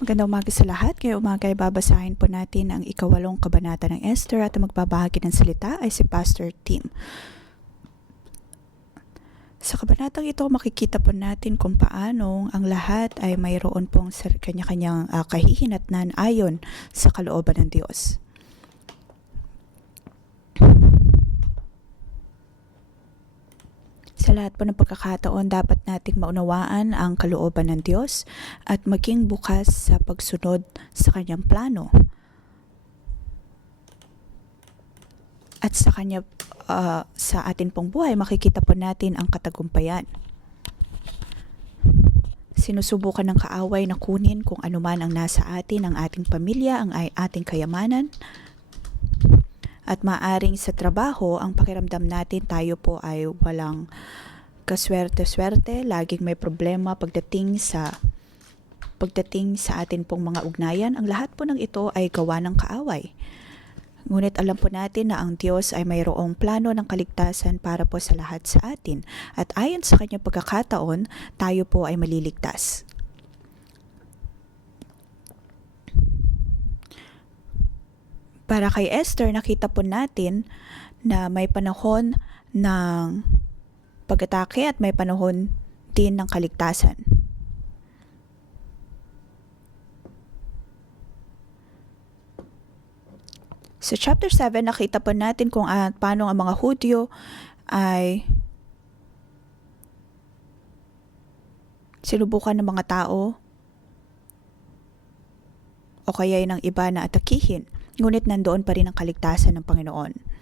Magandang umaga sa lahat. Ngayong umaga ay babasahin po natin ang ikawalong kabanata ng Esther at ang magbabahagi ng salita ay si Pastor Tim. Sa kabanatang ito, makikita po natin kung paano ang lahat ay mayroon pong kanya-kanyang kahihinatnan ayon sa kalooban ng Diyos. Sa lahat po ng pagkakataon, dapat nating maunawaan ang kalooban ng Diyos at maging bukas sa pagsunod sa kanyang plano. At sa kanya, sa atin pong buhay, makikita po natin ang katagumpayan. Sinusubukan ng kaaway na kunin kung anuman ang nasa atin, ang ating pamilya, ang ating kayamanan. At maaring sa trabaho, ang pakiramdam natin tayo po ay walang kaswerte-swerte, laging may problema pagdating sa atin pong mga ugnayan. Ang lahat po ng ito ay gawa ng kaaway. Ngunit alam po natin na ang Diyos ay mayroong plano ng kaligtasan para po sa lahat sa atin. At ayon sa kanyang pagkakataon, tayo po ay maliligtas. Para kay Esther, nakita po natin na may panahon ng pag-atake at may panahon din ng kaligtasan. Sa chapter 7, nakita po natin kung paano ang mga Hudyo ay sinubukan ng mga tao o kaya ng iba na atakihin. Ngunit nandoon pa rin ang kaligtasan ng Panginoon.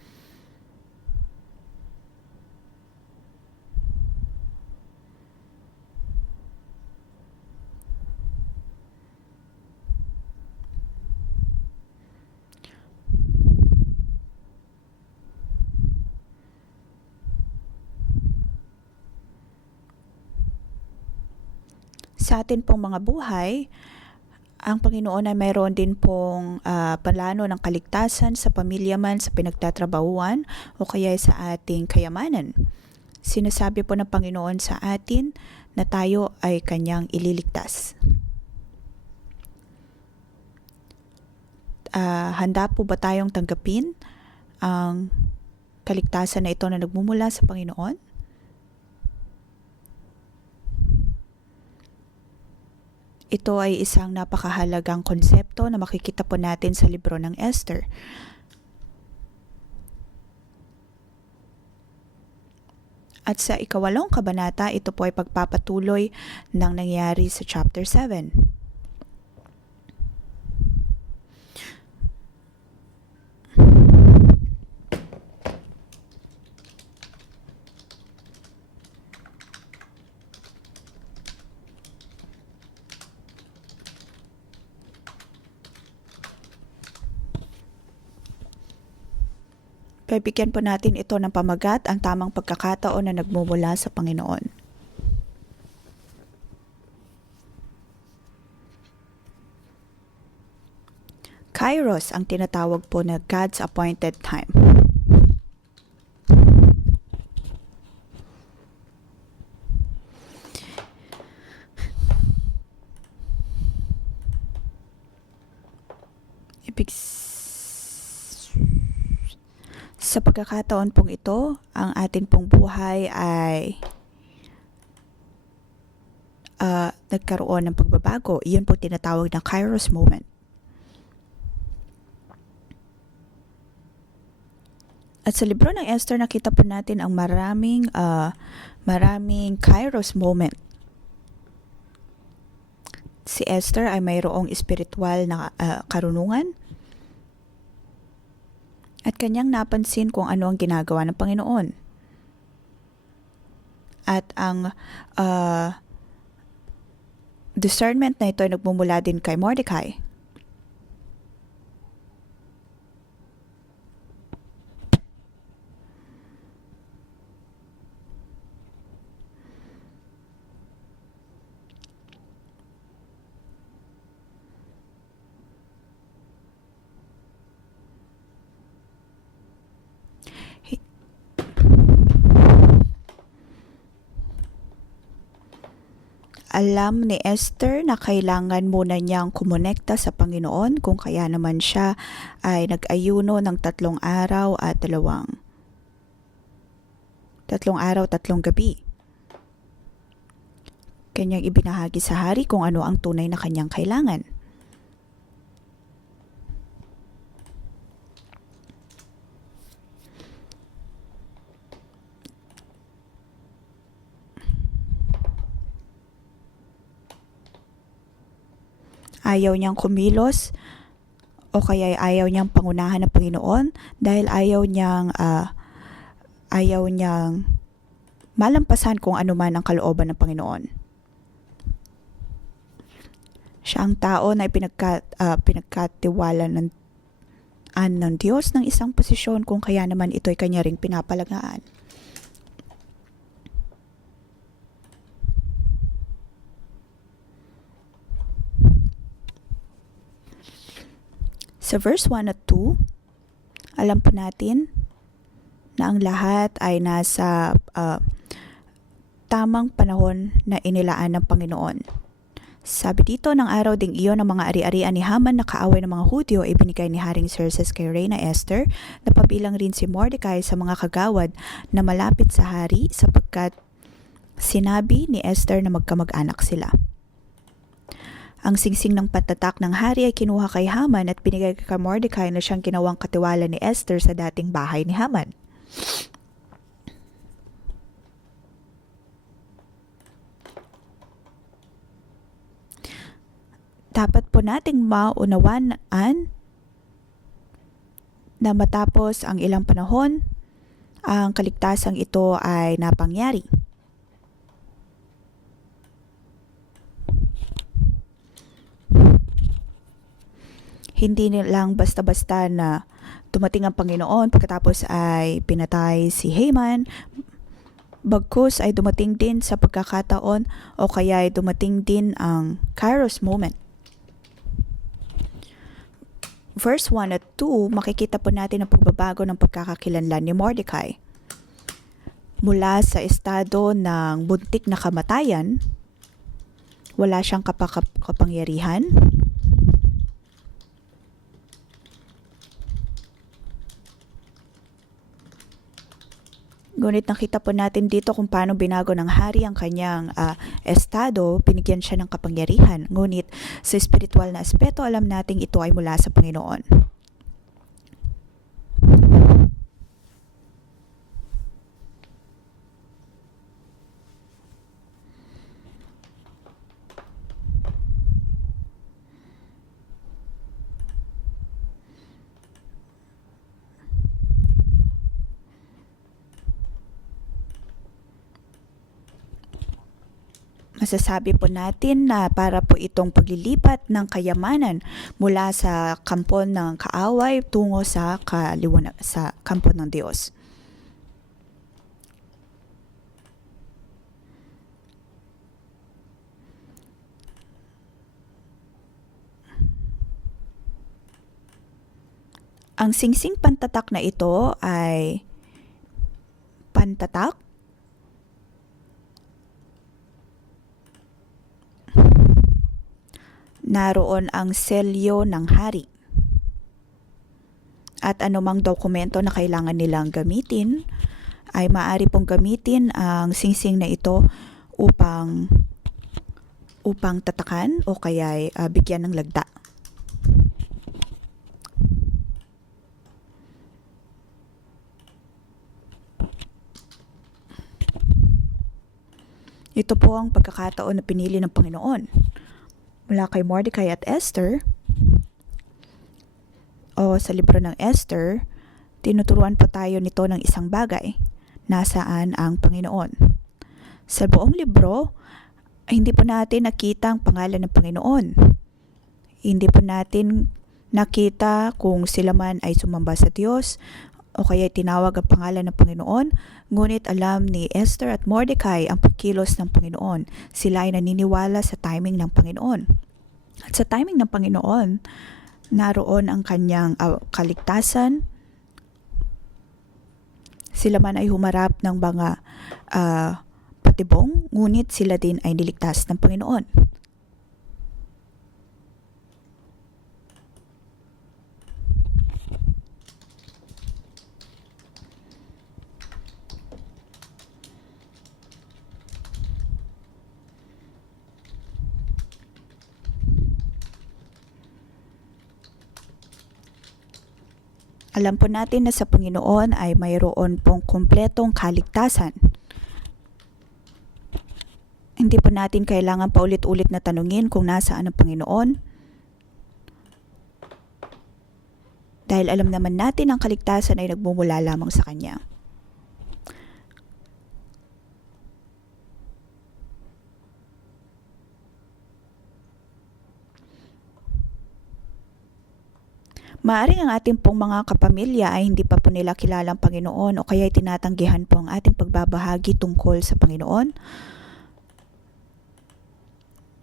Sa atin pong mga buhay, ang Panginoon ay mayroon din pong plano ng kaligtasan sa pamilya man, sa pinagtatrabahuan o kaya sa ating kayamanan. Sinasabi po ng Panginoon sa atin na tayo ay kanyang ililigtas. Handa po ba tayong tanggapin ang kaligtasan na ito na nagmumula sa Panginoon? Ito ay isang napakahalagang konsepto na makikita po natin sa libro ng Esther. At sa ikawalong kabanata, ito po ay pagpapatuloy ng nangyari sa chapter 7. Bibigyan po natin ito ng pamagat, ang tamang pagkakataon na nagmumula sa Panginoon. Kairos ang tinatawag po na God's appointed time. Sa pagkakataon pong ito, ang atin pong buhay ay nagkaroon ng pagbabago. Iyon po tinatawag na Kairos moment. At sa libro ng Esther, nakita po natin ang maraming Kairos moment. Si Esther ay mayroong espiritual na karunungan at kanyang napansin kung ano ang ginagawa ng Panginoon. At ang discernment na ito ay nagmumula din kay Mordecai. Alam ni Esther na kailangan muna niyang kumonekta sa Panginoon, kung kaya naman siya ay nag-ayuno ng 3 araw at 2 gabi. Kanyang ibinahagi sa hari kung ano ang tunay na kanyang kailangan. Ayaw niyang kumilos o kaya ayaw niyang pangunahan ng Panginoon dahil ayaw niyang malampasan kung ano man ang kalooban ng Panginoon. Siya ang tao na pinagkatiwala ng Diyos ng isang posisyon, kung kaya naman ito'y kanya ring pinapalagaan. Sa verse 1 at 2, alam po natin na ang lahat ay nasa tamang panahon na inilaan ng Panginoon. Sabi dito, ng araw ding iyon ng mga ari-arian ni Haman na kaaway ng mga Hudyo ay binigay ni Haring Xerxes kay Reyna Esther, na pabilang rin si Mordecai sa mga kagawad na malapit sa hari, sapagkat sinabi ni Esther na magkamag-anak sila. Ang singsing ng patatak ng hari ay kinuha kay Haman at binigay kay Mordecai na siyang ginawang katiwala ni Esther sa dating bahay ni Haman. Dapat po nating maunawaan na matapos ang ilang panahon, ang kaligtasang ito ay napangyari. Hindi lang basta-basta na dumating ang Panginoon pagkatapos ay pinatay si Haman, bagkus ay dumating din sa pagkakataon o kaya ay dumating din ang Kairos moment. Verse 1 at 2, makikita po natin ang pagbabago ng pagkakakilanlan ni Mordecai. Mula sa estado ng buntik na kamatayan, wala siyang kapangyarihan, ngunit nakita po natin dito kung paano binago ng hari ang kanyang estado, binigyan siya ng kapangyarihan. Ngunit sa espiritual na aspeto, alam nating ito ay mula sa Panginoon. Masasabi po natin na para po itong paglilipat ng kayamanan mula sa kampo ng kaaway tungo sa sa kampo ng Diyos. Ang singsing pantatak na ito ay pantatak naroon ang selyo ng hari. At anumang dokumento na kailangan nilang gamitin ay maaari pong gamitin ang singsing na ito upang tatakan o kaya bigyan ng lagda. Ito po ang pagkakataon na pinili ng Panginoon. Mula kay Mordecai at Esther, o sa libro ng Esther, tinuturuan pa tayo nito ng isang bagay, nasaan ang Panginoon. Sa buong libro, hindi po natin nakita ang pangalan ng Panginoon. Hindi po natin nakita kung sila man ay sumamba sa Diyos o kaya tinawag ang pangalan ng Panginoon, ngunit alam ni Esther at Mordecai ang pagkilos ng Panginoon. Sila ay naniniwala sa timing ng Panginoon. At sa timing ng Panginoon, naroon ang kanyang kaligtasan. Sila man ay humarap ng mga patibong, ngunit sila din ay niligtas ng Panginoon. Alam po natin na sa Panginoon ay mayroon pong kumpletong kaligtasan. Hindi po natin kailangan paulit-ulit na tanungin kung nasaan ang Panginoon. Dahil alam naman natin ang kaligtasan ay nagmumula lamang sa Kanya. Maaring ang ating pong mga kapamilya ay hindi pa po nila kilala ang Panginoon o kaya ay tinatanggihan po ang ating pagbabahagi tungkol sa Panginoon.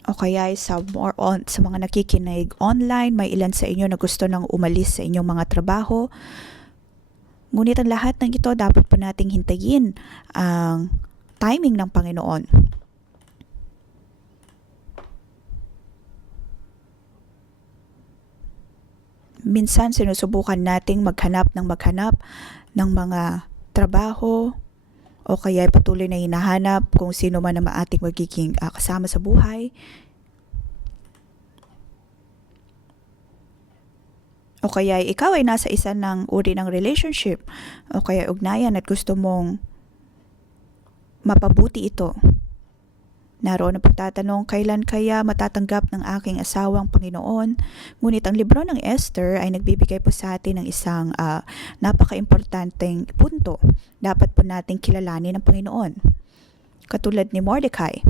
O kaya ay sa mga nakikinig online, may ilan sa inyo na gusto nang umalis sa inyong mga trabaho. Ngunit ang lahat ng ito dapat po nating hintayin ang timing ng Panginoon. Minsan sinusubukan nating maghanap ng mga trabaho o kaya patuloy na hinahanap kung sino man ang ating magiging kasama sa buhay. O kaya ikaw ay nasa isa ng uri ng relationship o kaya ugnayan at gusto mong mapabuti ito. Naroon ang pagtatanong, kailan kaya matatanggap ng aking asawang Panginoon? Ngunit ang libro ng Esther ay nagbibigay po sa atin ng isang napaka-importanteng punto. Dapat po nating kilalanin ang Panginoon. Katulad ni Mordecai.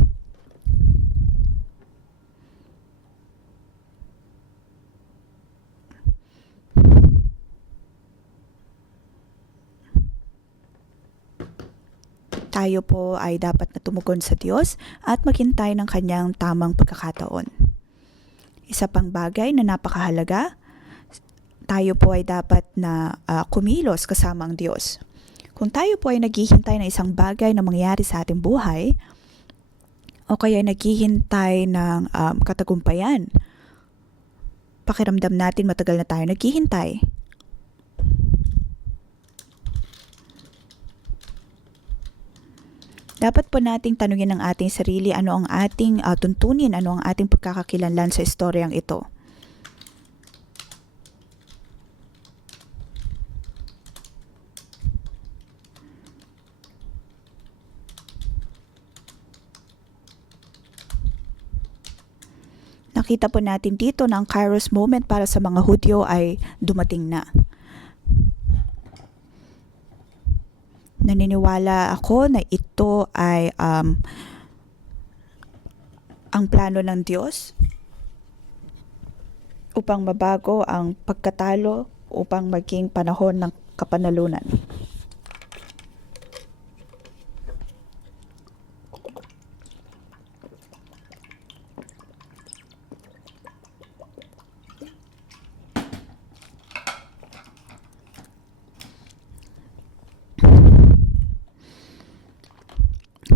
Tayo po ay dapat na tumugon sa Diyos at maghintay ng Kanyang tamang pagkakataon. Isa pang bagay na napakahalaga, tayo po ay dapat na kumilos kasama ang Diyos. Kung tayo po ay naghihintay ng isang bagay na mangyari sa ating buhay, o kaya naghihintay ng katagumpayan, pakiramdam natin matagal na tayo naghihintay. Dapat po nating tanungin ang ating sarili ano ang ating tuntunin, ano ang ating pagkakakilanlan sa istoryang ito. Nakita po natin dito na ang Kairos moment para sa mga Hudyo ay dumating na. Naniniwala ako na ito ay ang plano ng Diyos upang mabago ang pagkatalo upang maging panahon ng kapanalunan.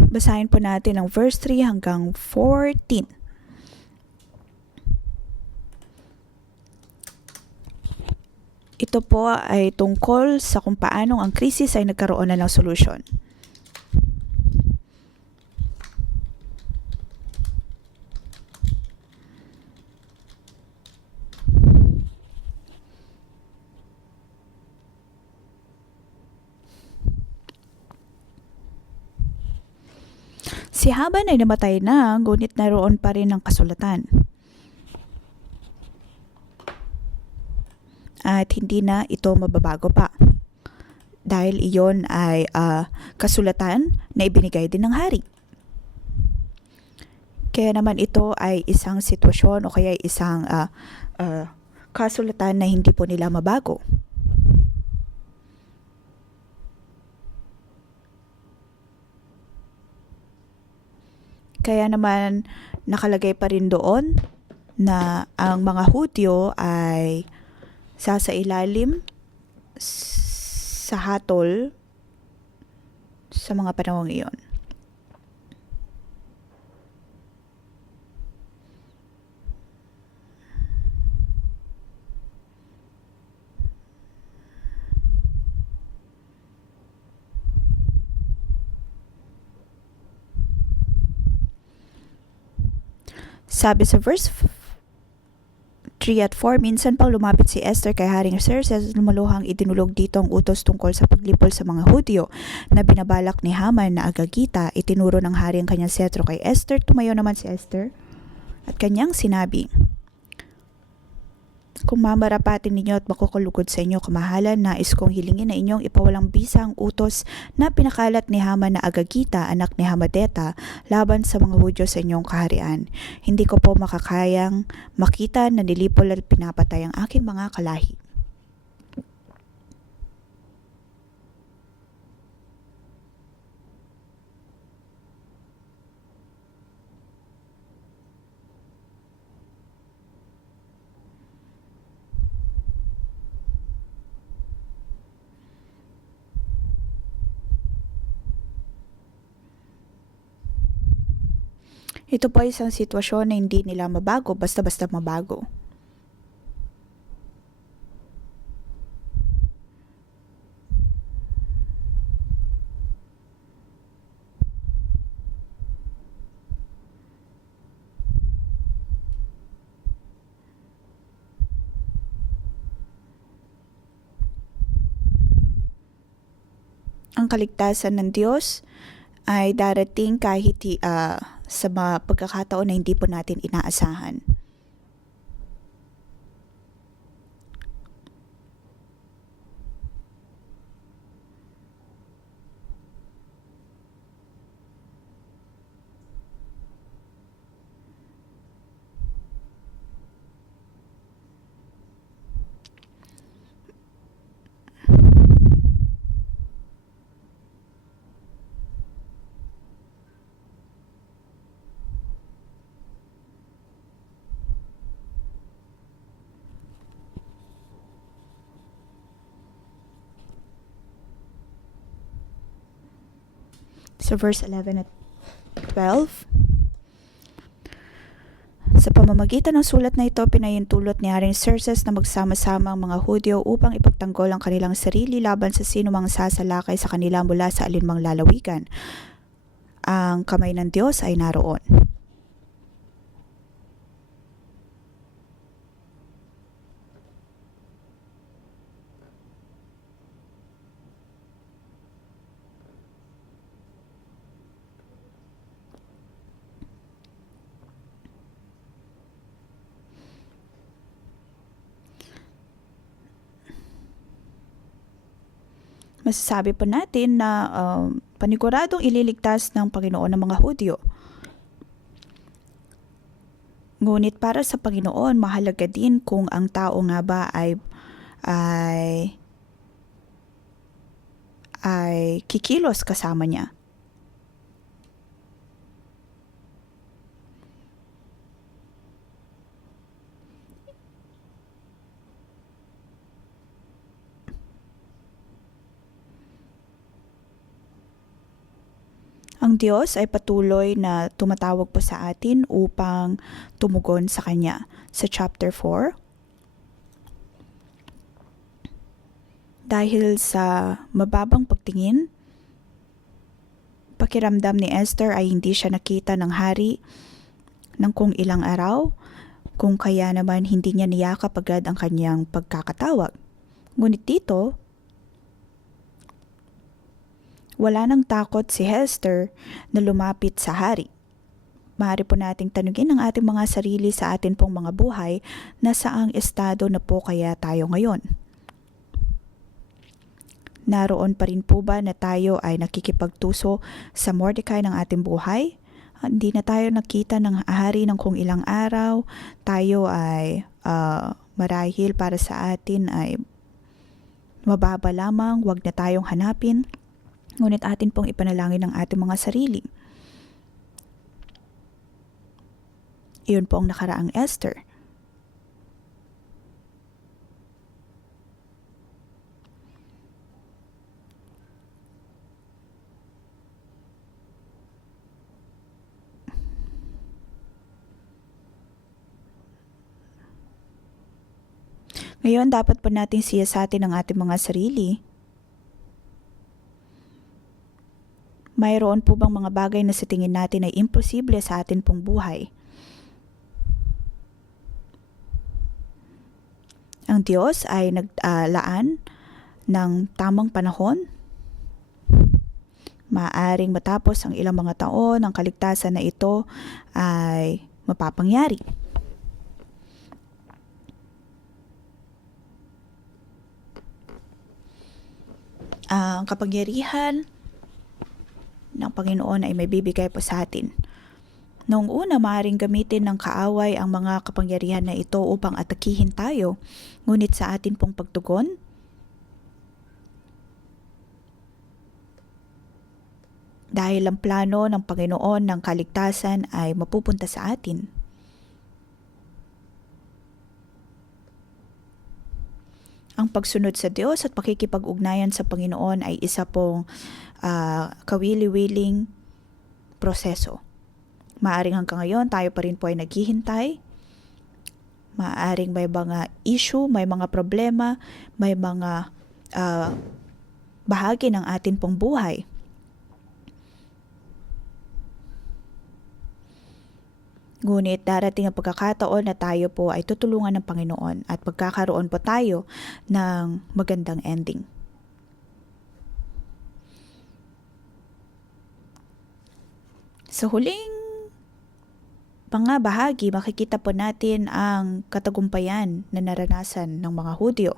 Basahin po natin ang verse 3 hanggang 14. Ito po ay tungkol sa kung paanong ang krisis ay nagkaroon na ng solusyon. Si Haman ay namatay na, ngunit naroon pa rin ang kasulatan. At hindi na ito mababago pa. Dahil iyon ay kasulatan na ibinigay din ng hari. Kaya naman ito ay isang sitwasyon o kaya isang kasulatan na hindi po nila mabago. Kaya naman nakalagay pa rin doon na ang mga Hudyo ay sasailalim sa hatol sa mga panahong iyon. Sabi sa verse 3 at 4, minsan pang lumapit si Esther kay Haring Xerxes at lumaluhang idinulog dito ang utos tungkol sa paglipol sa mga Hudyo na binabalak ni Haman na agagita. Itinuro ng hari ang kanyang setro kay Esther. Tumayo naman si Esther at kanyang sinabi, kung mamarapatin ninyo at makukulugod sa inyo kamahalan, nais kong hilingin na inyong ipawalang bisa ang utos na pinakalat ni Haman na agagita, anak ni Hamadeta, laban sa mga Hudyo sa inyong kaharian. Hindi ko po makakayang makita na nilipol at pinapatay ang aking mga kalahi. Ito po ay isang sitwasyon na hindi nila mabago basta-basta mabago. Ang kaligtasan ng Diyos ay darating kahit sa mga pagkakataon na hindi po natin inaasahan. So verse 11 at 12, sa pamamagitan ng sulat na ito, pinahintulot ni Haring Xerxes na magsama-sama ang mga Hudyo upang ipagtanggol ang kanilang sarili laban sa sinumang sasalakay sa kanila mula sa alinmang lalawigan. Ang kamay ng Diyos ay naroon. Masasabi po natin na paniguradong ililigtas ng Panginoon ng mga Hudyo. Ngunit para sa Panginoon, mahalaga din kung ang tao nga ba ay kikilos kasama niya. Ang Diyos ay patuloy na tumatawag po sa atin upang tumugon sa Kanya. Sa chapter 4, dahil sa mababang pagtingin, pakiramdam ni Esther ay hindi siya nakita ng hari ng kung ilang araw, kung kaya naman hindi niya niyakap agad ang kanyang pagkakatawag. Ngunit dito, wala nang takot si Esther na lumapit sa hari. Maaari po nating tanungin ang ating mga sarili sa atin pong mga buhay na saang estado na po kaya tayo ngayon. Naroon pa rin po ba na tayo ay nakikipagtuso sa Mordecai ng ating buhay? Hindi na tayo nakita ng hari ng kung ilang araw. Tayo ay marahil para sa atin ay mababa lamang, wag na tayong hanapin. Ngunit atin pong ipanalangin ang ating mga sarili. Iyon po ang nakaraang Esther. Ngayon, dapat po natin siyasatin ang ating mga sarili. Mayroon po bang mga bagay na sa tingin natin ay imposible sa atin pong buhay? Ang Diyos ay naglaan ng tamang panahon. Maaaring matapos ang ilang mga taon, ang kaligtasan na ito ay mapapangyari. Ang kapangyarihan ng Panginoon ay may bibigay po sa atin. Noong una, maaaring gamitin ng kaaway ang mga kapangyarihan na ito upang atakihin tayo. Ngunit sa atin pong pagtugon, dahil ang plano ng Panginoon ng kaligtasan ay mapupunta sa atin. Ang pagsunod sa Diyos at pakikipag-ugnayan sa Panginoon ay isa pong kawili-wiling proseso. Maaring hanggang ngayon tayo pa rin po ay naghihintay. Maaring may mga issue, may mga problema, may mga bahagi ng atin pong buhay. Ngunit darating ang pagkakataon na tayo po ay tutulungan ng Panginoon at pagkakaroon po tayo ng magandang ending. Sa huling mga bahagi, makikita po natin ang katagumpayan na naranasan ng mga Hudyo.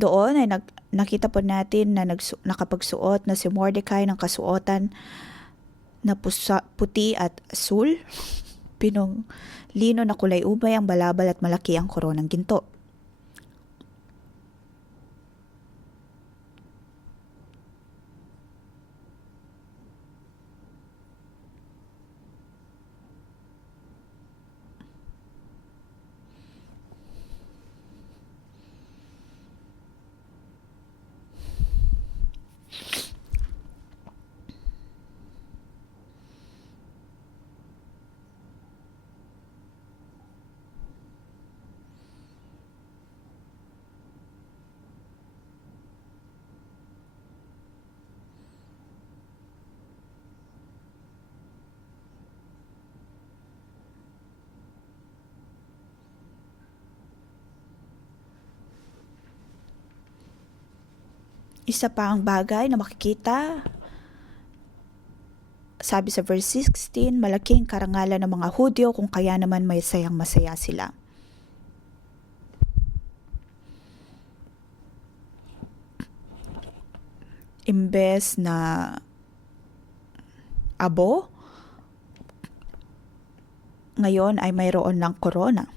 Doon ay nakita po natin na nakapagsuot na si Mordecai ng kasuotan na puti at asul, pinong lino na kulay ubay ang balabal at malaki ang koronang ginto. Isa pa ang bagay na makikita, sabi sa verse 16, malaking karangalan ng mga Hudyo kung kaya naman may sayang masaya sila. Imbes na abo, ngayon ay mayroon ng corona.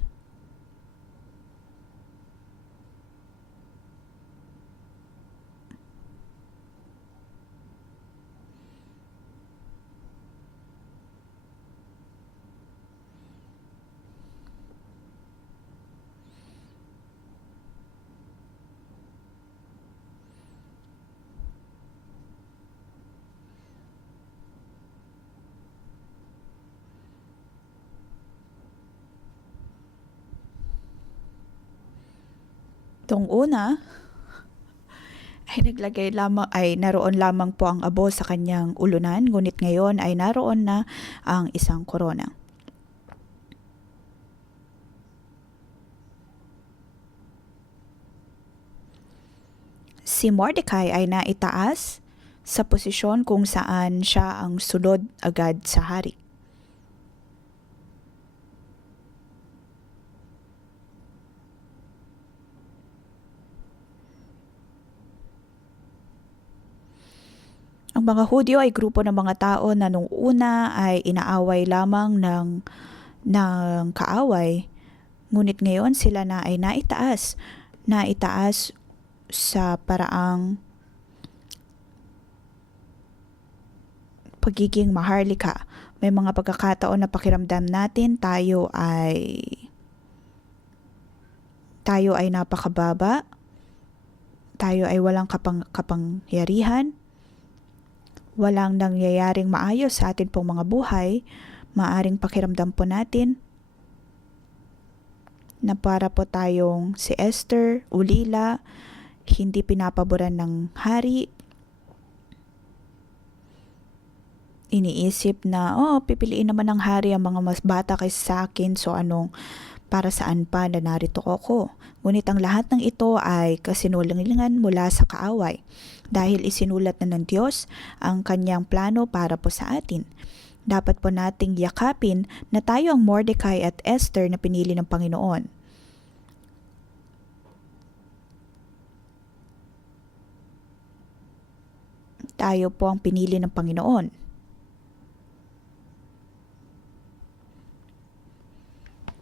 Itong una ay naroon lamang po ang abo sa kanyang ulunan, ngunit ngayon ay naroon na ang isang korona. Si Mordecai ay naitaas sa posisyon kung saan siya ang sunod agad sa hari. Ang mga Hudyo ay grupo ng mga tao na nung una ay inaaway lamang ng kaaway. Ngunit ngayon sila na ay naitaas sa paraang pagiging maharlika. May mga pagkakataon na pakiramdam natin tayo ay napakababa, tayo ay walang kapangyarihan, walang nangyayaring maayos sa atin pong mga buhay. Maaring pakiramdam po natin na para po tayong si Esther, ulila, hindi pinapaboran ng hari, iniisip na, pipiliin naman ng hari ang mga mas bata kaysa sa akin, so para saan pa na narito ako. Ngunit ang lahat ng ito ay kasinungalingan mula sa kaaway, dahil isinulat na ng Diyos ang kanyang plano para po sa atin. Dapat po nating yakapin na tayo ang Mordecai at Esther na pinili ng Panginoon. Tayo po ang pinili ng Panginoon.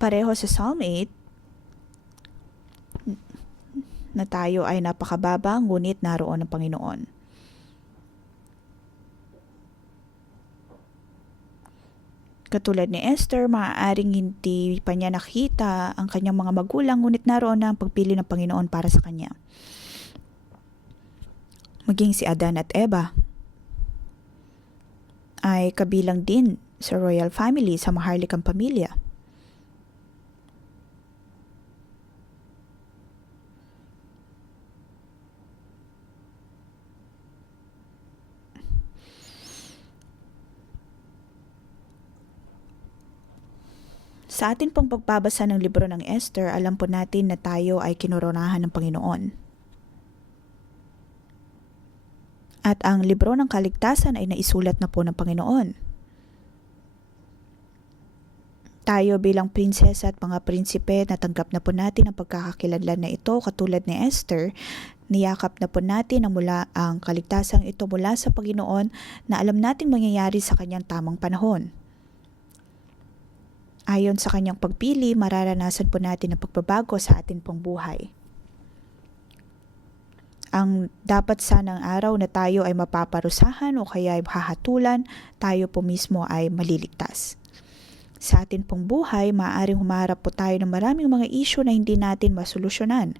Pareho sa Psalm 8, na tayo ay napakababa, ngunit naroon ang Panginoon. Katulad ni Esther, maaaring hindi pa niya nakita ang kanyang mga magulang, ngunit naroon na ang pagpili ng Panginoon para sa kanya. Maging si Adan at Eva ay kabilang din sa royal family, sa maharlikang pamilya. Sa atin pong pagbabasa ng libro ng Esther, alam po natin na tayo ay kinoronahan ng Panginoon. At ang libro ng kaligtasan ay naisulat na po ng Panginoon. Tayo bilang prinsesa at mga prinsipe, natanggap na po natin ang pagkakakilanlan na ito. Katulad ni Esther, niyakap na po natin ang kaligtasang ito mula sa Panginoon na alam nating mangyayari sa kanyang tamang panahon. Ayon sa kanyang pagpili, mararanasan po natin ang pagbabago sa atin pong buhay. Ang dapat sanang araw na tayo ay mapaparusahan o kaya ay hahatulan, tayo po mismo ay maliligtas. Sa atin pong buhay, maaaring humarap po tayo ng maraming mga issue na hindi natin masolusyonan.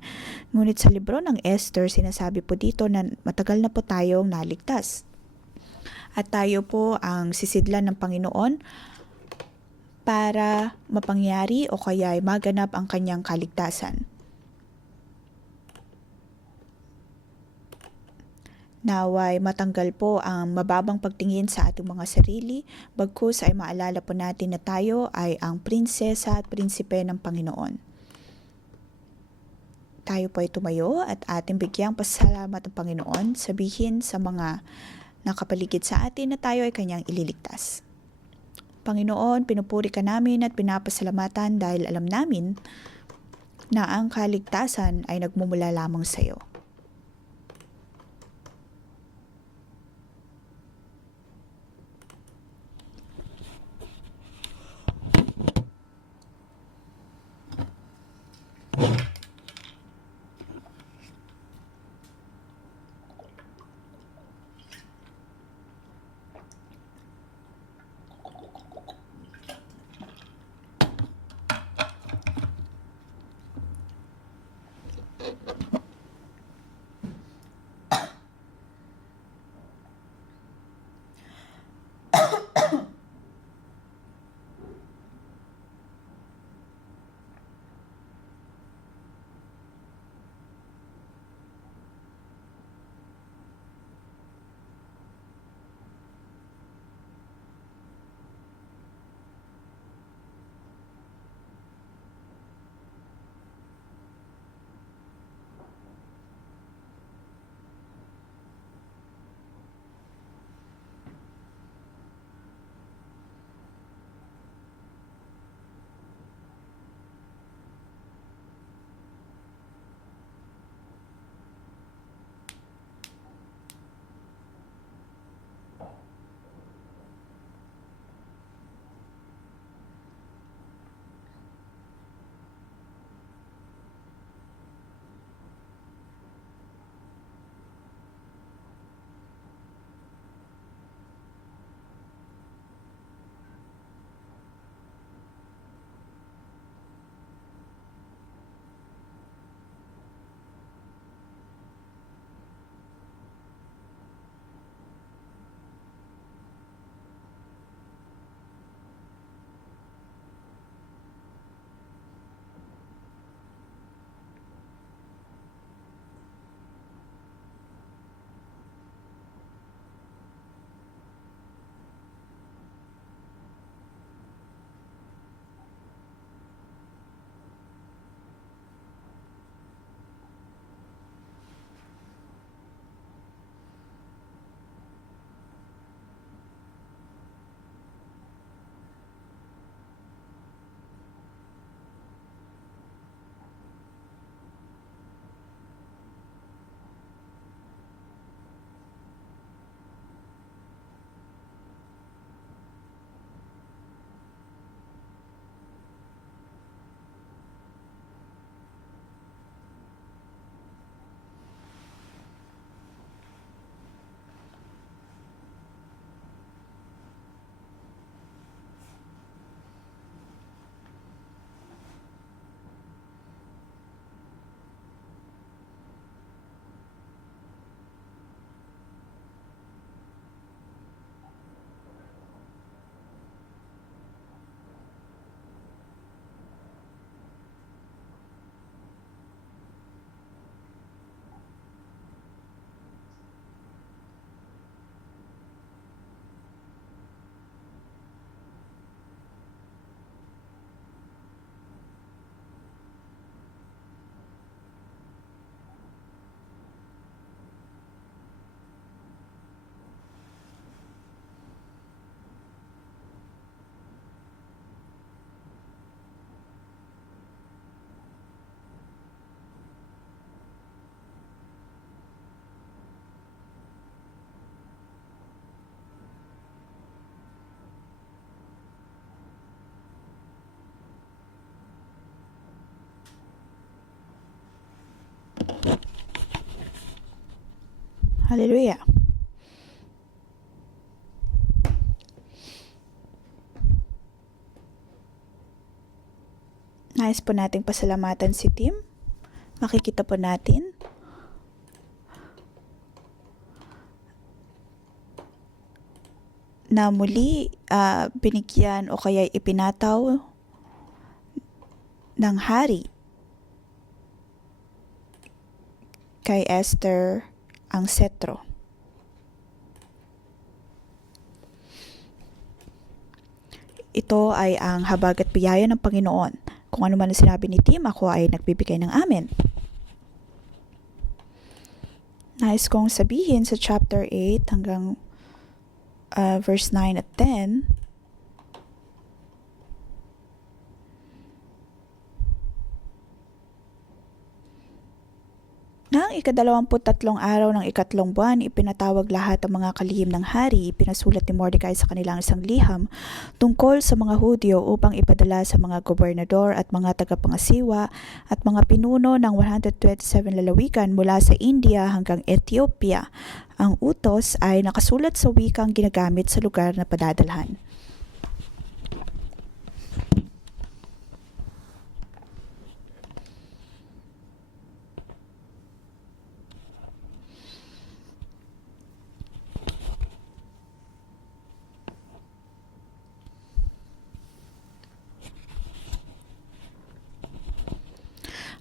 Ngunit sa libro ng Esther, sinasabi po dito na matagal na po tayong naligtas. At tayo po ang sisidlan ng Panginoon para mapangyari o kaya ay maganap ang kanyang kaligtasan. Naway matanggal po ang mababang pagtingin sa ating mga sarili, bagkus ay maalala po natin na tayo ay ang prinsesa at prinsipe ng Panginoon. Tayo po ay tumayo at ating bigyang pasalamat ang Panginoon, sabihin sa mga nakapaligid sa atin na tayo ay kanyang ililigtas. Panginoon, pinupuri ka namin at pinapasalamatan dahil alam namin na ang kaligtasan ay nagmumula lamang sa iyo. Hallelujah. Nais po nating pasalamatan si Tim. Makikita po natin na muli binigyan o kaya ipinataw ng hari kay Esther ang setro. Ito ay ang habag at biyaya ng Panginoon. Kung ano man ang sinabi ni Tim, ako ay nagbibigay ng amen. Nais kong sabihin sa chapter 8 hanggang verse 9 at 10, Nang ika-23 araw ng ikatlong buwan, ipinatawag lahat ang mga kalihim ng hari. Ipinasulat ni Mordecai sa kanilang isang liham tungkol sa mga Hudyo upang ipadala sa mga gobernador at mga tagapangasiwa at mga pinuno ng 127 lalawigan mula sa India hanggang Ethiopia. Ang utos ay nakasulat sa wikang ginagamit sa lugar na padadalhan.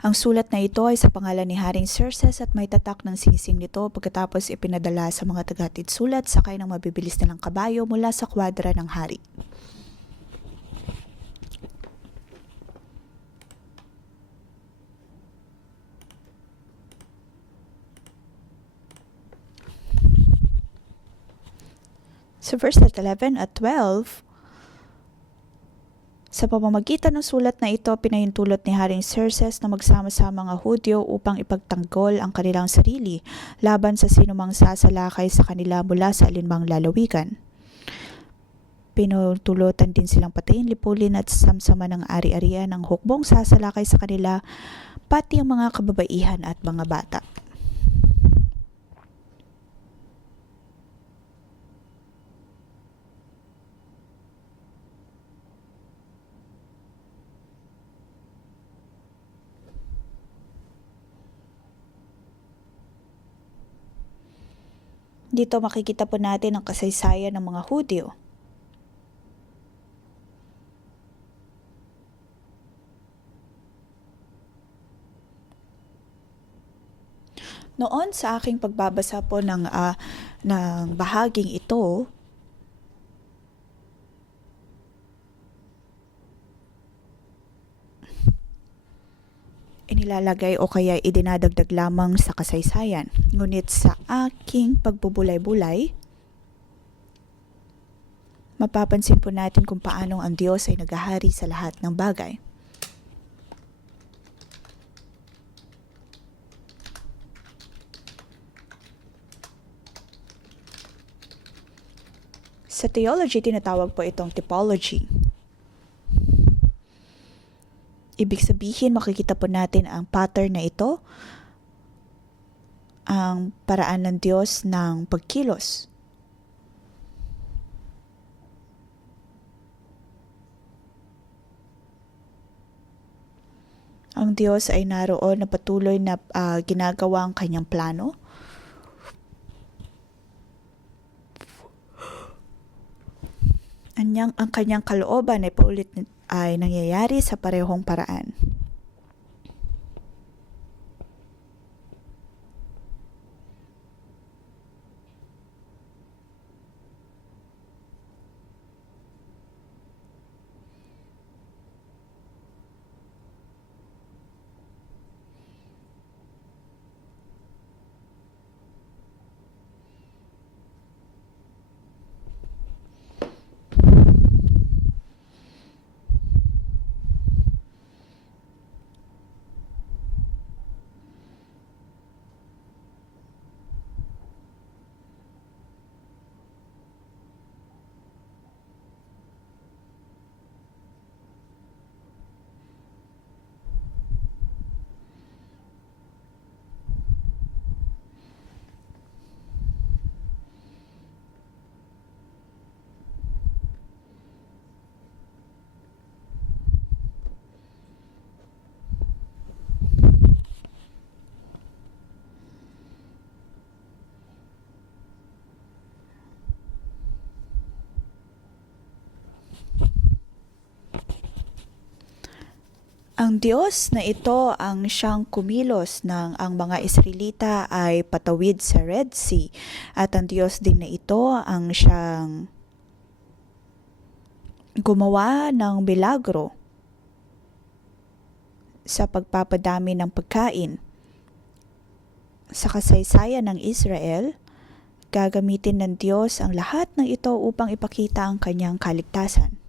Ang sulat na ito ay sa pangalan ni Haring Xerxes at may tatak ng singsing nito pagkatapos ipinadala sa mga tagahatid sulat sakay ng mabibilis nilang kabayo mula sa kwadra ng hari. Sa verse 11 at 12, sa pamamagitan ng sulat na ito, pinahintulot ni Haring Xerxes na magsama sa mga Hudyo upang ipagtanggol ang kanilang sarili laban sa sinumang sasalakay sa kanila mula sa alinmang lalawigan. Pinutulutan din silang patayin, lipulin at samsama ng ari-arian ng hukbong sasalakay sa kanila, pati ang mga kababaihan at mga bata. Dito makikita po natin ang kasaysayan ng mga Hudyo. Noon sa aking pagbabasa po ng bahaging ito, inilalagay o kaya idinadagdag lamang sa kasaysayan. Ngunit sa aking pagbubulay-bulay, mapapansin po natin kung paano ang Diyos ay naghahari sa lahat ng bagay. Sa theology, tinatawag po itong typology. Ibig sabihin, makikita po natin ang pattern na ito, ang paraan ng Diyos ng pagkilos. Ang Diyos ay naroon na patuloy na ginagawa ang kanyang plano. Ang kanyang kalooban ay paulit ay nangyayari sa parehong paraan. Ang Diyos na ito ang siyang kumilos ng ang mga Israelita ay patawid sa Red Sea. At ang Diyos din na ito ang siyang gumawa ng milagro sa pagpapadami ng pagkain. Sa kasaysayan ng Israel, gagamitin ng Diyos ang lahat ng ito upang ipakita ang kanyang kaligtasan.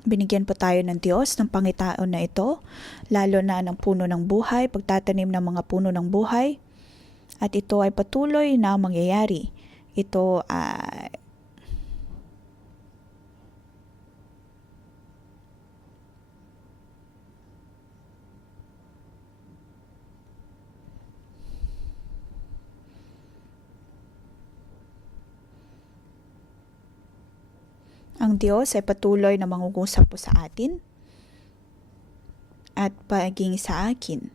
Binigyan po tayo ng Diyos ng pangitaon na ito, lalo na ng puno ng buhay, pagtatanim ng mga puno ng buhay, at ito ay patuloy na mangyayari. Ito ay ang Diyos ay patuloy na mangungusap po sa atin at paging sa akin.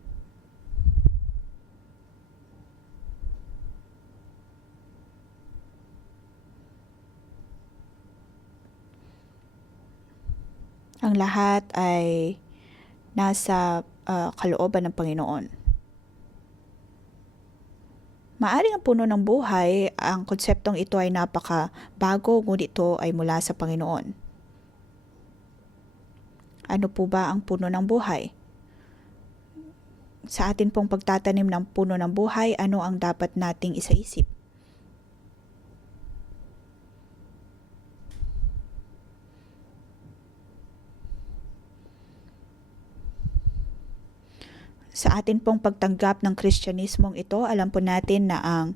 Ang lahat ay nasa kalooban ng Panginoon. Maaring ang puno ng buhay, ang konseptong ito ay napaka-bago, ngunit ito ay mula sa Panginoon. Ano po ba ang puno ng buhay? Sa atin pong pagtatanim ng puno ng buhay, ano ang dapat nating isaisip? Sa atin pong pagtanggap ng Kristyanismong ito, alam po natin na ang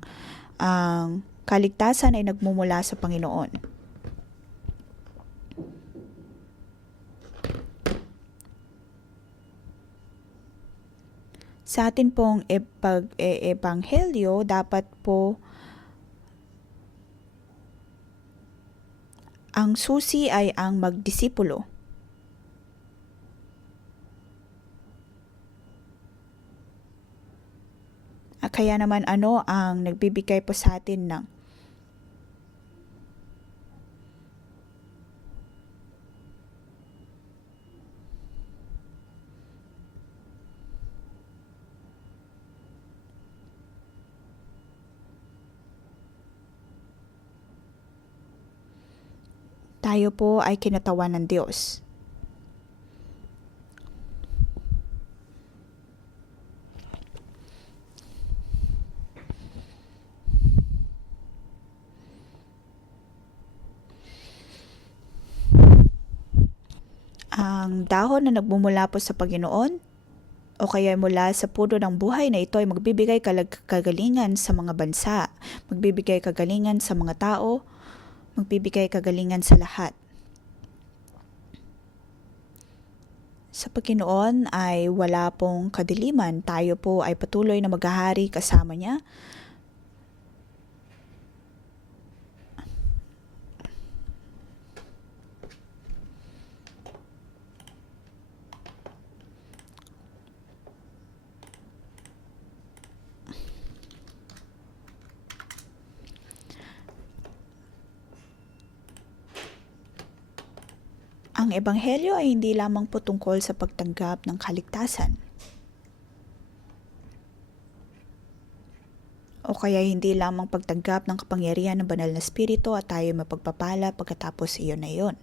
kaligtasan ay nagmumula sa Panginoon. Sa atin pong ebanghelyo, dapat po ang susi ay ang magdisipulo. Kaya naman ano ang nagbibigay po sa atin ng tayo po ay kinatawan ng Diyos. Ang dahon na nagmumula po sa Panginoon o kaya mula sa puno ng buhay na ito ay magbibigay kagalingan sa mga bansa, magbibigay kagalingan sa mga tao, magbibigay kagalingan sa lahat. Sa Panginoon ay wala pong kadiliman, tayo po ay patuloy na maghahari kasama niya. Ang ebanghelyo ay hindi lamang po tungkol sa pagtanggap ng kaligtasan. O kaya hindi lamang pagtanggap ng kapangyarihan ng banal na espiritu at tayo mapagpapala pagkatapos iyon na iyon.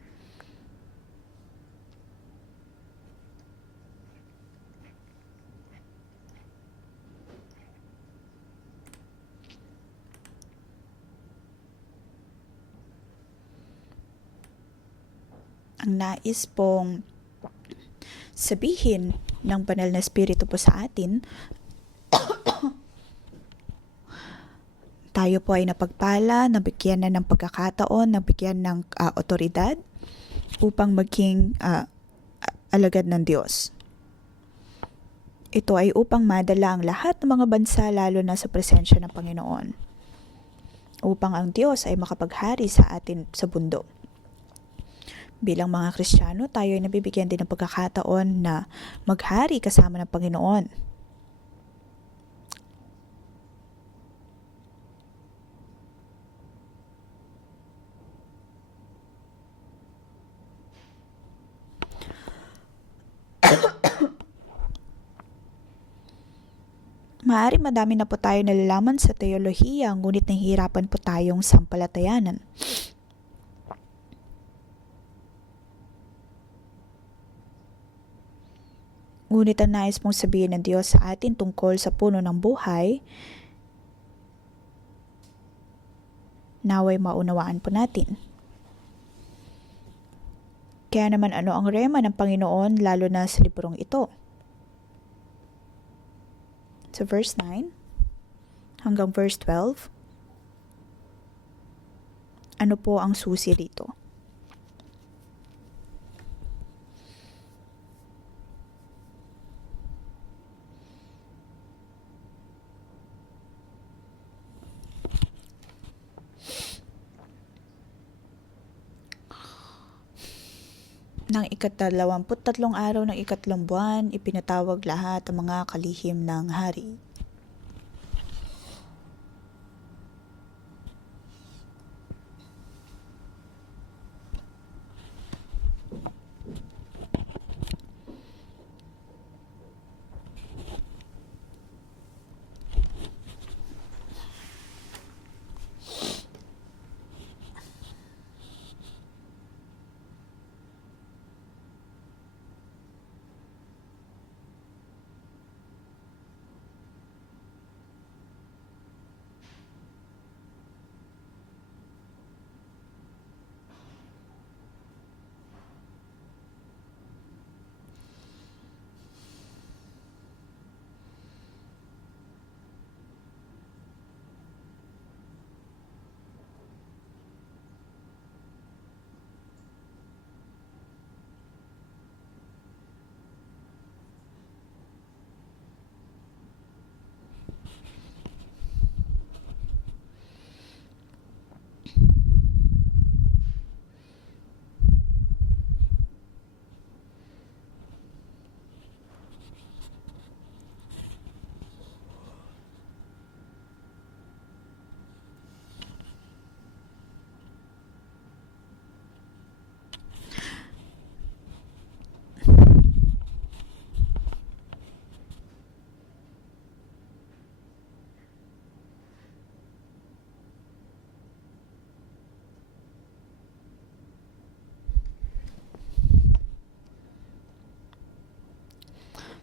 Ang nais pong sabihin ng banal na espiritu po sa atin, tayo po ay napagpala, nabigyan na ng pagkakataon, nabigyan ng otoridad upang maging alagad ng Diyos. Ito ay upang madala ang lahat ng mga bansa lalo na sa presensya ng Panginoon. Upang ang Diyos ay makapaghari sa atin sa mundo. Bilang mga Kristiyano, tayo ay nabibigyan din ng pagkakataon na maghari kasama ng Panginoon. Maaari madami na po tayo nalalaman sa teolohiya, ngunit nahihirapan po tayong sampalatayanan. Ngunit ang nais mong sabihin ng Diyos sa atin tungkol sa puno ng buhay, naway maunawaan po natin. Kaya naman ano ang rema ng Panginoon lalo na sa librong ito? Sa verse 9 hanggang verse 12, ano po ang susi rito? Nang ika-23 araw ng 3 buwan, ipinatawag lahat ang mga kalihim ng hari.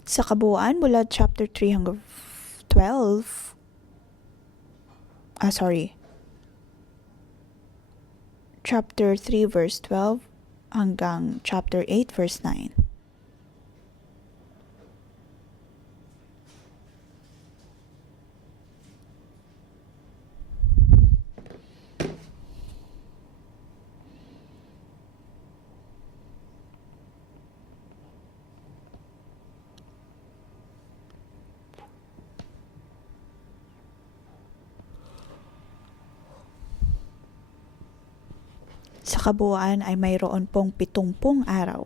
Sa kabuuan mula chapter 3 hanggang 12, chapter 3 verse 12 hanggang chapter 8 verse 9. Sa kabuuan ay mayroon pong 70 araw.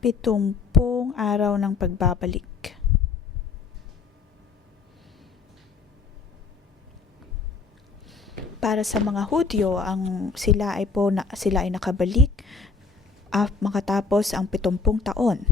Pitumpung araw ng pagbabalik. Para sa mga Hudyo, sila ay nakabalik makatapos ang 70 taon.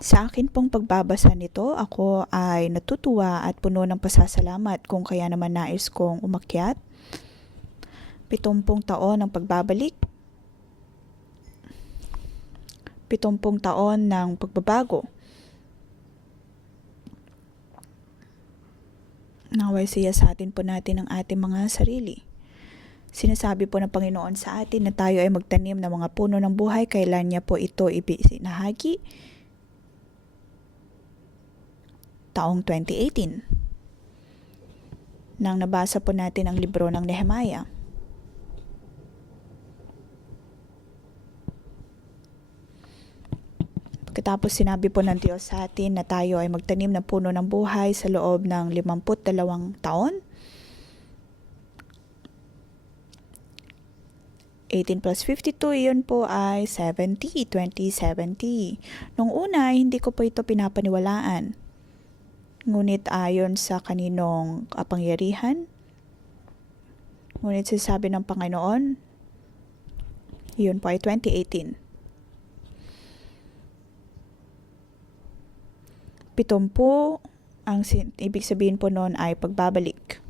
Sa akin pong pagbabasa nito, ako ay natutuwa at puno ng pasasalamat kung kaya naman nais kong umakyat. 70 taon ng pagbabalik. 70 taon ng pagbabago. Naway siya sa atin po natin ang ating mga sarili. Sinasabi po ng Panginoon sa atin na tayo ay magtanim ng mga puno ng buhay. Kailan niya po ito isinahagi? Taong 2018. Nang nabasa po natin ang libro ng Nehemiah. Pagkatapos sinabi po ng Diyos sa atin na tayo ay magtanim ng puno ng buhay sa loob ng 52 taon. 18 plus 52, yun po ay 70, 2070. Nung una, hindi ko po ito pinapaniwalaan. Ngunit ayon sa kaninong kapangyarihan, ngunit sinasabi ng Panginoon, yun po ay 2018. 70, ang ibig sabihin po noon ay pagbabalik.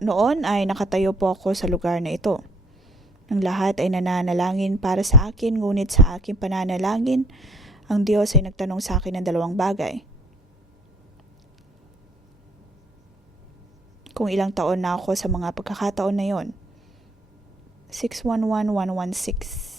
Noon ay nakatayo po ako sa lugar na ito. Ang lahat ay nananalangin para sa akin, ngunit sa aking pananalangin, ang Diyos ay nagtanong sa akin ng dalawang bagay. Kung ilang taon na ako sa mga pagkakataon na yon. 611116.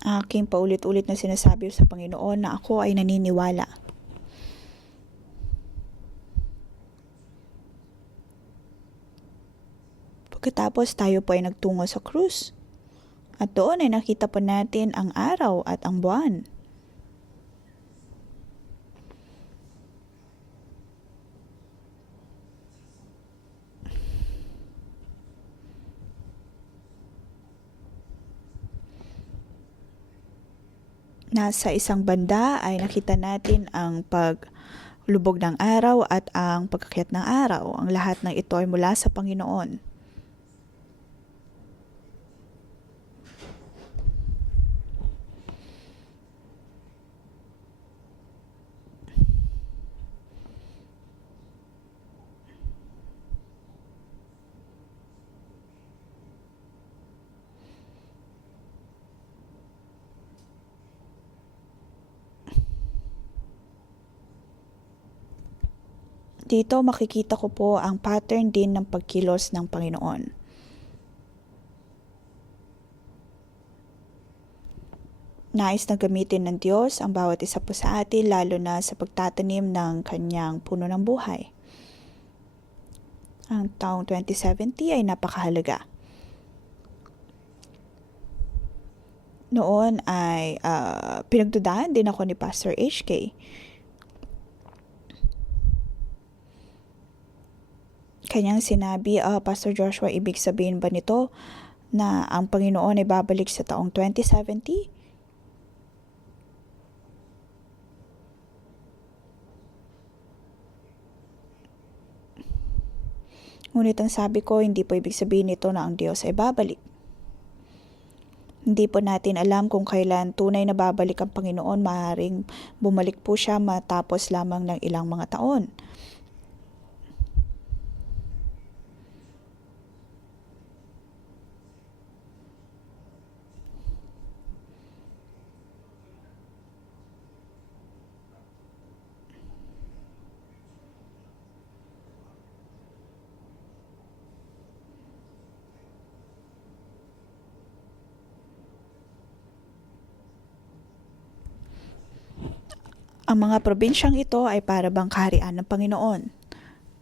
Aking paulit-ulit na sinasabi sa Panginoon na ako ay naniniwala. Pagkatapos tayo po ay nagtungo sa krus. At doon ay nakita po natin ang araw at ang buwan. Nasa isang banda ay nakita natin ang paglubog ng araw at ang pagkakyat ng araw. Ang lahat ng ito ay mula sa Panginoon. Dito makikita ko po ang pattern din ng pagkilos ng Panginoon. Nais na gamitin ng Diyos ang bawat isa po sa atin, lalo na sa pagtatanim ng kanyang puno ng buhay. Ang taong 2070 ay napakahalaga. Noon ay pinagdudahan din ako ni Pastor HK. Kanyang sinabi, Pastor Joshua, ibig sabihin ba nito na ang Panginoon ay babalik sa taong 2070? Ngunit ang sabi ko, hindi po ibig sabihin nito na ang Diyos ay babalik. Hindi po natin alam kung kailan tunay na babalik ang Panginoon. Maaaring bumalik po siya matapos lamang ng ilang mga taon. Ang mga probinsyang ito ay para bang kaharian ng Panginoon.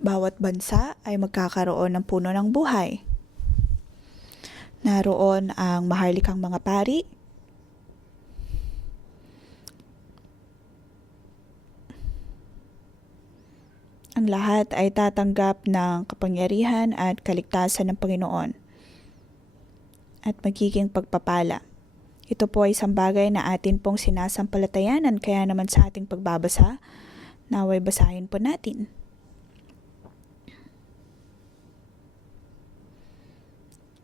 Bawat bansa ay magkakaroon ng puno ng buhay. Naroon ang maharlikang mga pari. Ang lahat ay tatanggap ng kapangyarihan at kaligtasan ng Panginoon at magiging pagpapala. Ito po ay isang bagay na atin pong sinasampalatayanan, kaya naman sa ating pagbabasa, naway basahin po natin.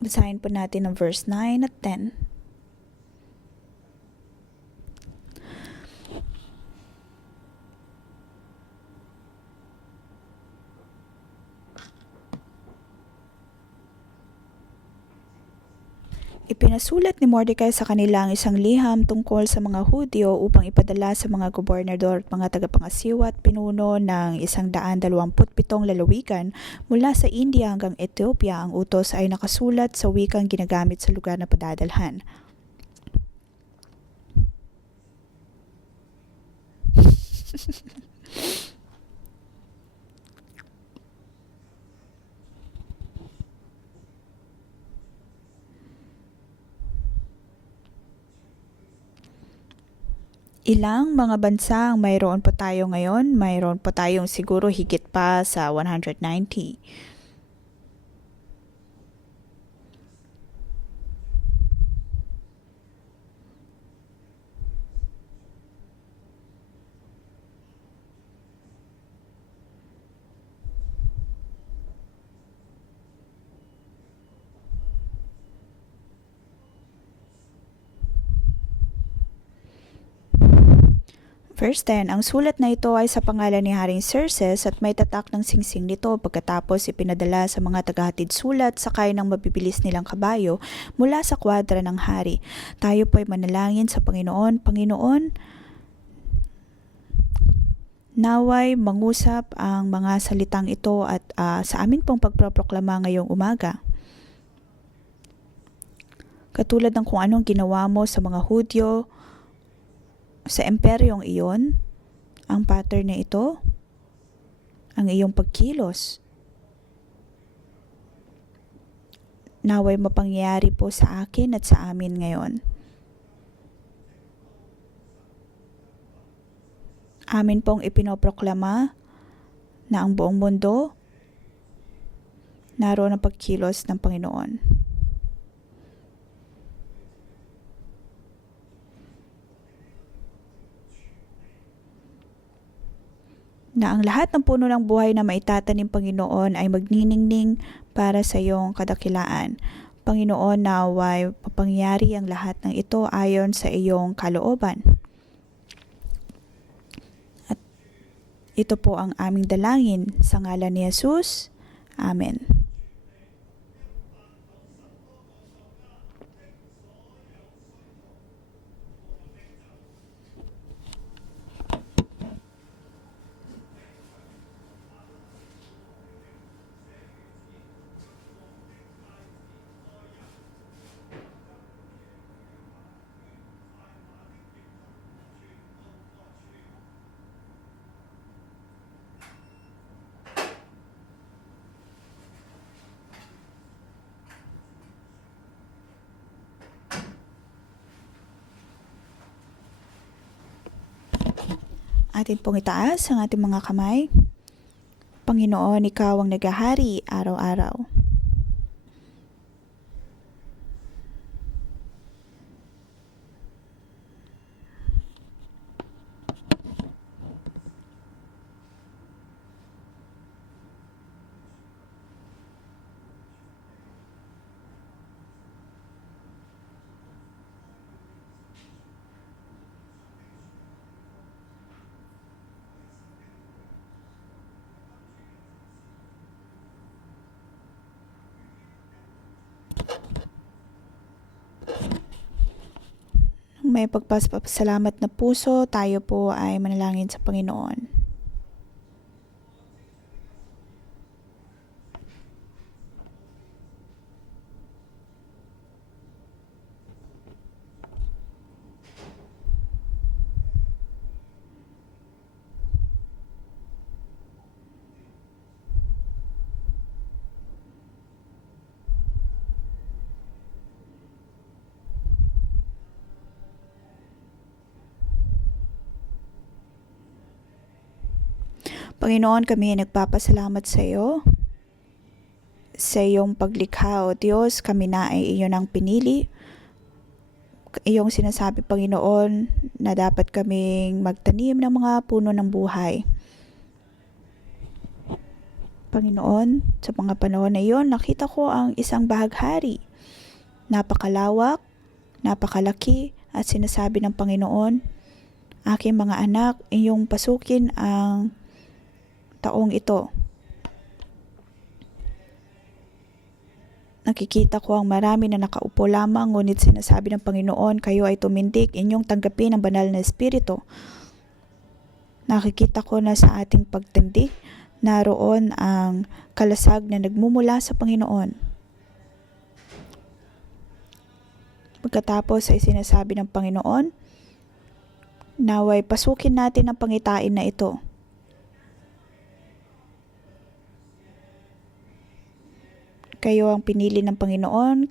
Basahin po natin ang verse 9 at 10. Ipinasulat ni Mordecai sa kanila ang isang liham tungkol sa mga Hudyo upang ipadala sa mga gobernador at mga tagapangasiwa at pinuno ng 127 lalawigan mula sa India hanggang Ethiopia. Ang utos ay nakasulat sa wikang ginagamit sa lugar na padadalhan. Ilang mga bansa ang mayroon po tayo ngayon? Mayroon po tayong siguro higit pa sa 190. Verse 10, ang sulat na ito ay sa pangalan ni Haring Xerxes at may tatak ng singsing nito pagkatapos ipinadala sa mga tagahatid sulat sakay ng mabibilis nilang kabayo mula sa kwadra ng hari. Tayo po ay manalangin sa Panginoon. Panginoon, naway mangusap ang mga salitang ito at sa amin pong pagproproklama ngayong umaga. Katulad ng kung anong ginawa mo sa mga Hudyo, sa imperyong iyon, ang pattern na ito, ang iyong pagkilos, naway mapangyari po sa akin at sa amin ngayon. Amin pong ipinoproklama na ang buong mundo naroon ang pagkilos ng Panginoon. Na ang lahat ng puno ng buhay na maitatanim, Panginoon, ay magniningning para sa iyong kadakilaan. Panginoon, naway mapangyari ang lahat ng ito ayon sa iyong kalooban. At ito po ang aming dalangin sa ngalan ni Jesus. Amen. Atin pong itaas ang ating mga kamay. Panginoon, Ikaw ang naghahari araw-araw. May pagpapasalamat na puso, tayo po ay manalangin sa Panginoon. Panginoon, kami ay nagpapasalamat sa iyo. Sa iyong paglikha, O Diyos, kami na ay iyon ang pinili. Iyong sinasabi, Panginoon, na dapat kaming magtanim ng mga puno ng buhay. Panginoon, sa mga panahon na iyon, nakita ko ang isang bahaghari Napakalawak, napakalaki, at sinasabi ng Panginoon, aking mga anak, inyong pasukin ang taong ito. Nakikita ko ang marami na nakaupo lamang, ngunit sinasabi ng Panginoon, kayo ay tumindig, inyong tanggapin ang banal na Espiritu. Nakikita ko na sa ating pagtindig, naroon ang kalasag na nagmumula sa Panginoon. Pagkatapos ay sinasabi ng Panginoon, naway pasukin natin ang pangitain na ito. Kayo ang pinili ng Panginoon,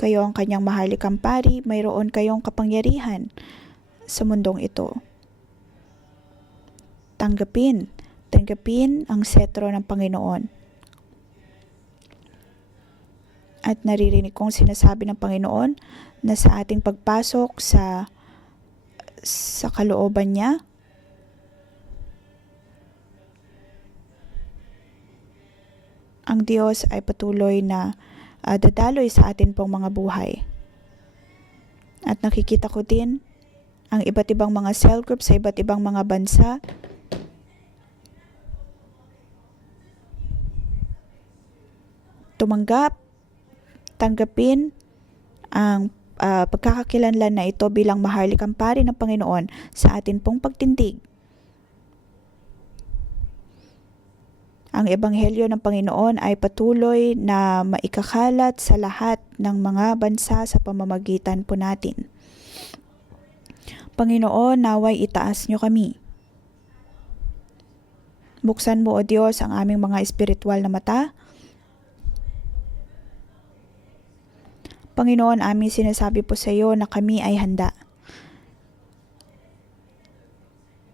kayo ang kanyang maharlikang pari, mayroon kayong kapangyarihan sa mundong ito. Tanggapin ang setro ng Panginoon. At naririnig kong sinasabi ng Panginoon na sa ating pagpasok sa kalooban niya, ang Diyos ay patuloy na dadaloy sa atin pong mga buhay. At nakikita ko din ang iba't ibang mga cell group sa iba't ibang mga bansa. Tanggapin ang pagkakakilanlan na ito bilang maharlikang pari ng Panginoon sa atin pong pagtindig. Ang Ebanghelyo ng Panginoon ay patuloy na maikakalat sa lahat ng mga bansa sa pamamagitan po natin. Panginoon, naway itaas niyo kami. Buksan mo, O Diyos, ang aming mga espiritual na mata. Panginoon, aming sinasabi po sa iyo na kami ay handa.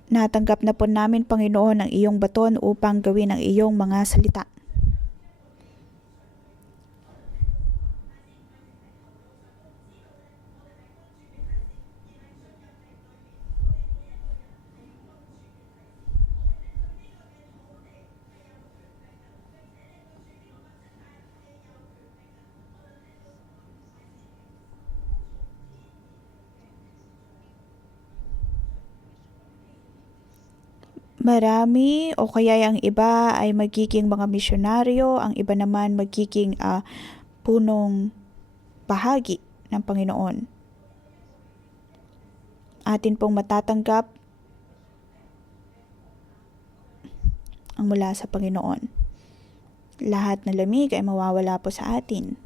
Natanggap na po namin, Panginoon, ang iyong baton upang gawin ang iyong mga salita. Marami o kaya ang iba ay magiging mga misyonaryo, ang iba naman magiging punong bahagi ng Panginoon. Atin pong matatanggap ang mula sa Panginoon. Lahat na lamig ay mawawala po sa atin.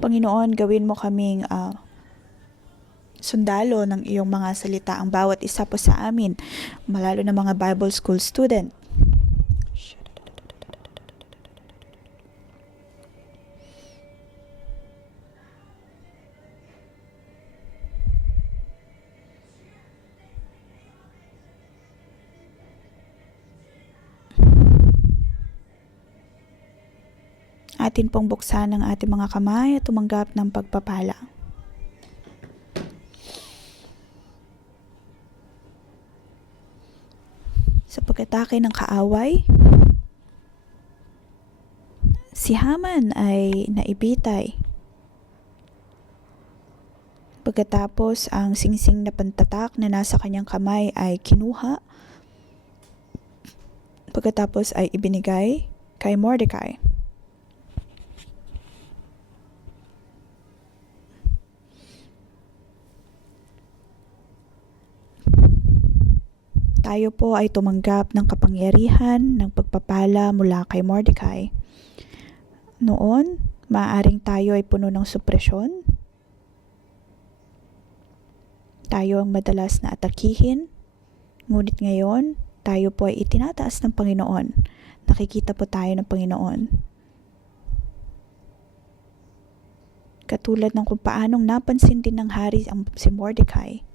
Panginoon, gawin mo kaming sundalo ng iyong mga salita, ang bawat isa po sa amin, malalo na mga Bible School student. Atin pong buksan ang ating mga kamay at tumanggap ng pagpapala. Sa pag-atake ng kaaway, si Haman ay naibitay. Pagkatapos ang singsing na pantatak na nasa kanyang kamay ay kinuha. Pagkatapos ay ibinigay kay Mordecai. Tayo po ay tumanggap ng kapangyarihan ng pagpapala mula kay Mordecai. Noon, maaaring tayo ay puno ng supresyon. Tayo ang madalas na atakihin. Ngunit ngayon, tayo po ay itinataas ng Panginoon. Nakikita po tayo ng Panginoon. Katulad ng kung paanong napansin din ng hari si Mordecai.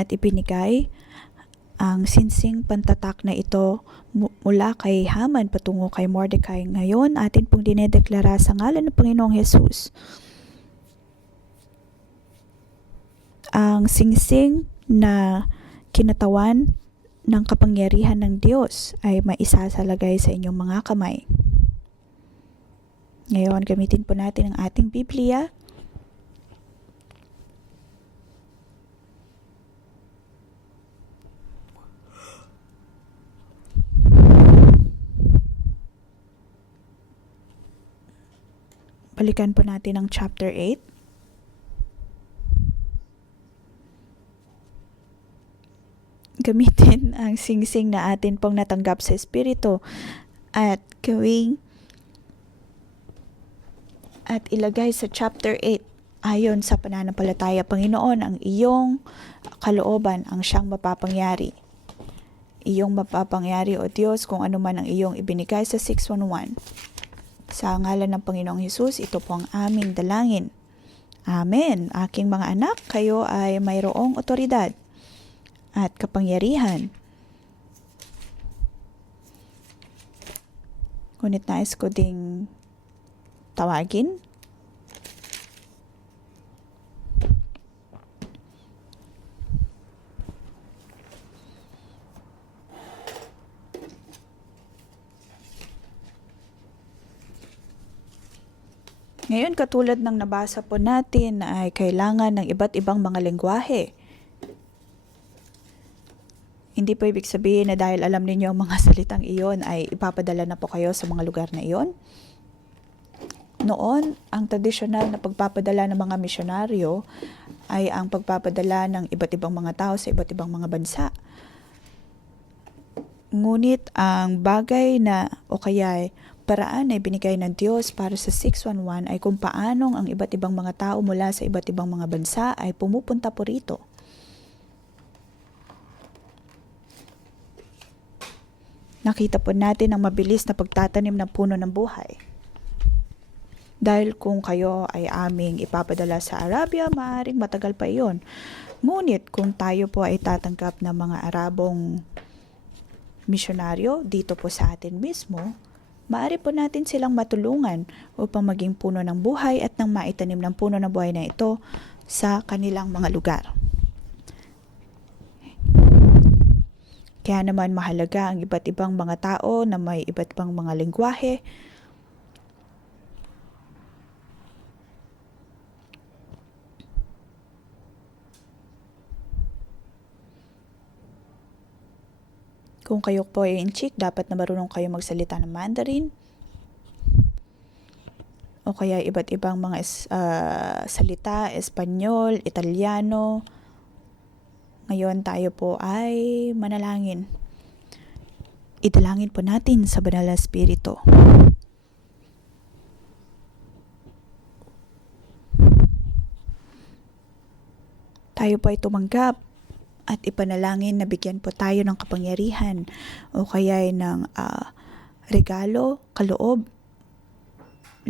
At ibinigay ang sinsing pantatak na ito mula kay Haman patungo kay Mordecai. Ngayon, atin pong dinedeklara sa ngalan ng Panginoong Hesus ang singsing na kinatawan ng kapangyarihan ng Diyos ay maisasalagay sa inyong mga kamay. Ngayon, gamitin po natin ang ating Biblia. Balikan po natin ang chapter 8. Gamitin ang singsing na atin pong natanggap sa Espiritu at ilagay sa chapter 8 ayon sa pananampalataya. Panginoon, ang iyong kalooban ang siyang mapapangyari. Iyong mapapangyari, O Diyos, kung ano man ang iyong ibinigay sa 611. Sa ngalan ng Panginoong Hesus, ito po ang aming dalangin. Amen. Aking mga anak, kayo ay mayroong otoridad at kapangyarihan. Ngunit nais ko ding tawagin ngayon, katulad ng nabasa po natin, ay kailangan ng iba't ibang mga lengguwahe. Hindi po ibig sabihin na dahil alam ninyo ang mga salitang iyon ay ipapadala na po kayo sa mga lugar na iyon. Noon, ang tradisyonal na pagpapadala ng mga misyonaryo ay ang pagpapadala ng iba't ibang mga tao sa iba't ibang mga bansa. Ngunit ang bagay na o kaya paraan na ibinigay ng Diyos para sa 611 ay kung paanong ang iba't ibang mga tao mula sa iba't ibang mga bansa ay pumupunta po rito. Nakita po natin ang mabilis na pagtatanim ng puno ng buhay. Dahil kung kayo ay aming ipapadala sa Arabia, maaaring matagal pa iyon. Ngunit kung tayo po ay tatanggap ng mga Arabong misyonaryo dito po sa atin mismo, maaari po natin silang matulungan upang maging puno ng buhay at nang maitanim ng puno ng buhay na ito sa kanilang mga lugar. Kaya naman mahalaga ang iba't ibang mga tao na may iba't ibang mga lengguwahe. Kung kayo po ay in-cheek, dapat na marunong kayo magsalita ng Mandarin o kaya iba't ibang mga salita, Espanyol, Italiano. Ngayon tayo po ay manalangin. Idalangin po natin sa Banal na Espiritu. Tayo po ay tumanggap at ipanalangin na bigyan po tayo ng kapangyarihan o kaya ng regalo, kaloob,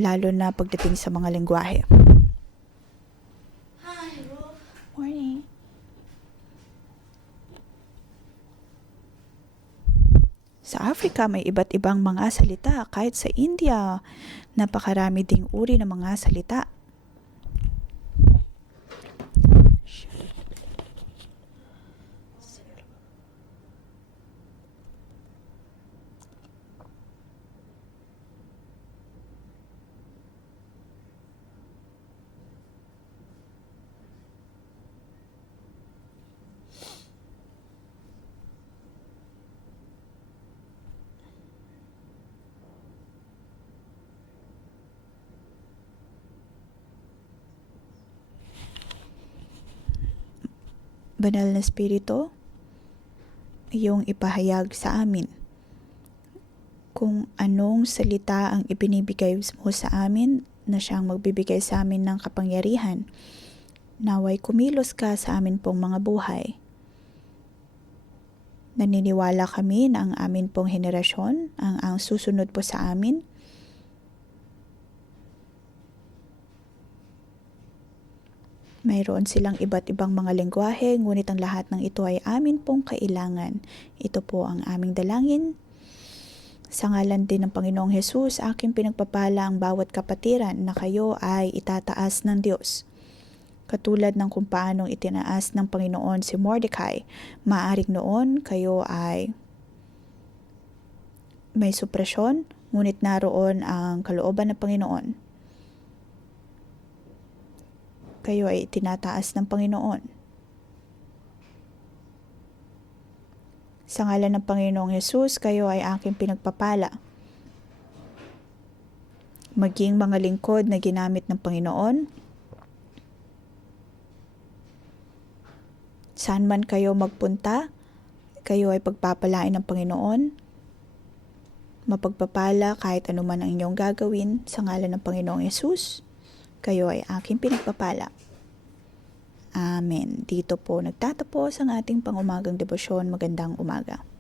lalo na pagdating sa mga lengguwahe. Morning. Sa Africa, may iba't ibang mga salita. Kahit sa India, napakarami ding uri ng mga salita. Banal na Espiritu, iyong ipahayag sa amin kung anong salita ang ibinibigay mo sa amin na siyang magbibigay sa amin ng kapangyarihan. Naway kumilos ka sa amin pong mga buhay. Naniniwala kami na ang amin pong henerasyon, ang susunod po sa amin, mayroon silang iba't ibang mga lengguwahe, ngunit ang lahat ng ito ay amin pong kailangan. Ito po ang aming dalangin. Sa ngalan din ng Panginoong Hesus, aking pinagpapala ang bawat kapatiran na kayo ay itataas ng Diyos. Katulad ng kung paanong itinaas ng Panginoon si Mordecai, maaaring noon kayo ay may supresyon, ngunit naroon ang kalooban ng Panginoon. Kayo ay itinataas ng Panginoon. Sa ngalan ng Panginoong Yesus, kayo ay aking pinagpapala. Maging mga lingkod na ginamit ng Panginoon, saan man kayo magpunta, kayo ay pagpapalain ng Panginoon. Mapagpapala kahit anuman ang inyong gagawin sa ngalan ng Panginoong Yesus, kayo ay aking pinagpapala. Amen. Dito po nagtatapos ang ating pangumagang debosyon. Magandang umaga.